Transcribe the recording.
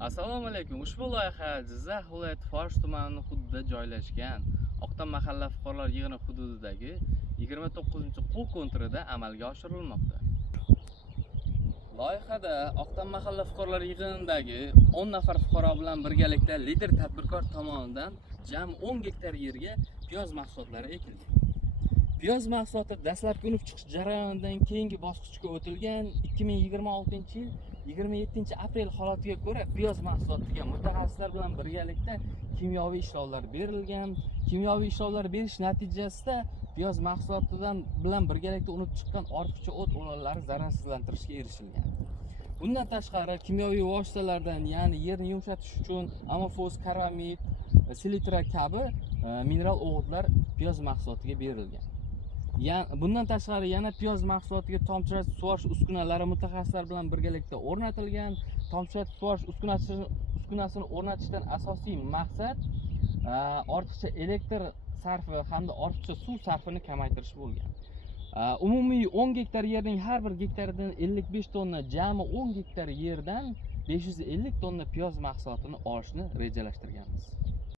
Assalomu alaykum. Ushbu loyiha Jizzax viloyati Forish tumani hududida joylashgan Oqtam mahalla fuqarolar yig'ini hududidagi 29-quv konturida amalga oshirilmoqda. Loyihada Oqtam mahalla fuqarolar yig'inidagi 10 nafar fuqaro bilan birgalikda lider tadbirkor tomonidan jami 10 gektar yerga piyoz mahsulotlari ekilgan. Piyoz mahsuloti dastlabki unib chiqish jarayonidan keyingi bosqichga o'tilgan. 2026-yil 27-aprel holatiga ko'ra piyoz mahsulotiga mutaxassislar bilan birgalikda kimyoviy ishlovlar berilgan. Kimyoviy ishlovlar berish natijasida piyoz mahsulotidan bilan birgalikda unib chiqqan ortiqcha o't o'lanlari zararsizlantirishga erishilgan. Bundan tashqari kimyoviy vositalardan, ya'ni yerni yumshatish uchun amofos, karamid, selitra kabi mineral o'g'itlar piyoz mahsulotiga berilgan. Bundan tashqari yana piyoz mahsulotiga tomchilatib sug'orish uskunalari mutaxassislar bilan birgalikda o'rnatilgan. Tomchilatib sug'orish uskunasini o'rnatishdan asosiy maqsad ortiqcha elektr sarfi hamda ortiqcha suv sarfini kamaytirish bo'lgan. Umumiy 10 gektar yerning har bir gektaridan 55 tonna, jami 10 gektar yerdan 550 tonna piyoz mahsulotini olishni rejalashtirganmiz.